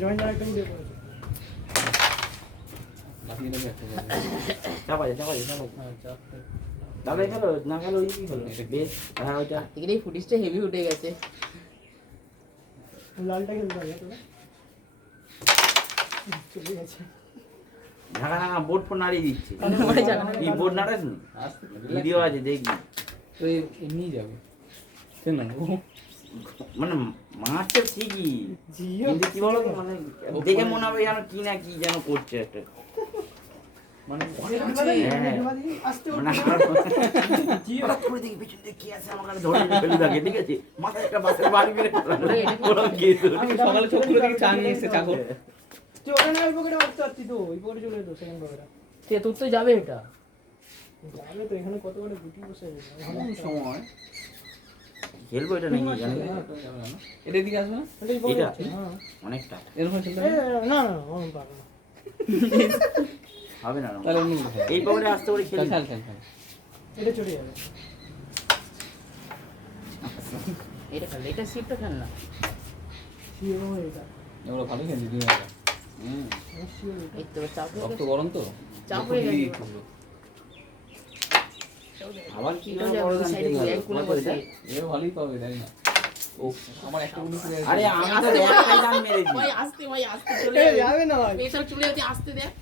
Joint আরেকটা দিয়ে পড়েছে। চাপা যা তাহলে গেল না গেল ওই কি হলো বেশ হ্যাঁ ওইটা থেকে ফুটেজটা হেভি উঠে গেছে। লালটা খেলতে হবে তোরা চলে গেছে। ঢাকা ঢাকা বোর্ড ফোন নাড়িয়ে দিচ্ছে মানে জানা কি বোর্ড নাড়াস না ভিডিও আছে দেখবি তো এমনি যাবে না মানে মাছটা ঠিকই জিও কিন্তু কি বলো তো মানে দেখে মনে হবে যেন কি না কি যেন করছে একটা মানে আস্তে মানে হঠাৎ করে দেখি পেছন থেকে কি আছে আমার কাছে ধরে ফেলে থাকে ঠিক আছে মাথায় একটা বাসের বাড়ি মেরে ওরা গিয়ে আমি সকালে চোখ খুলে দেখি চা নিয়ে এসেছে চাকর তুই ওটা না পকেটে মারতে পারতি তো ওই পকেটে চলে যেত সেকেন্ড পকেটে সে তোর তো যাবে এটা। যাবে তো এখানে কত বড় গুটি বসে আছে এমন সময় খেলবো এটা নাকি জানি না এটা দিকে আসবে না এটা এই পকেটে এটা? আছে হ্যাঁ অনেকটা এরকম খেলতে এই, হবে না না ওরকম পারবে না হবে না তাহলে অন্য কিছু খেল। এই পকেটে আসতে করে খেলি খেল খেল খেল এটা চলে যাবে এটা খেল, এটা সিটটা খেল না। শিওর এটা এগুলো ভালো খেলছি দুই হাজার শিওর এই তো চাপ হয়ে রক্ত গেছে। গরম তো চাপ হয়ে গেছে। আবার কি এটাও না যাবে, বড় ওই গান সাইডে খেলবো। গিয়ে এক কোণে বসে। এও ভালোই পাবে জানি না ও আমার একটা উনিশ আরে আমি তো একটাই গান মেরেছি ভাই আস্তে চলে এই যাবে। যাবে না ভাই পেছাল চলে যাচ্ছে আস্তে দেখ।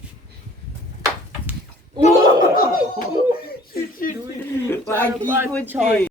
ভাই কি করছিস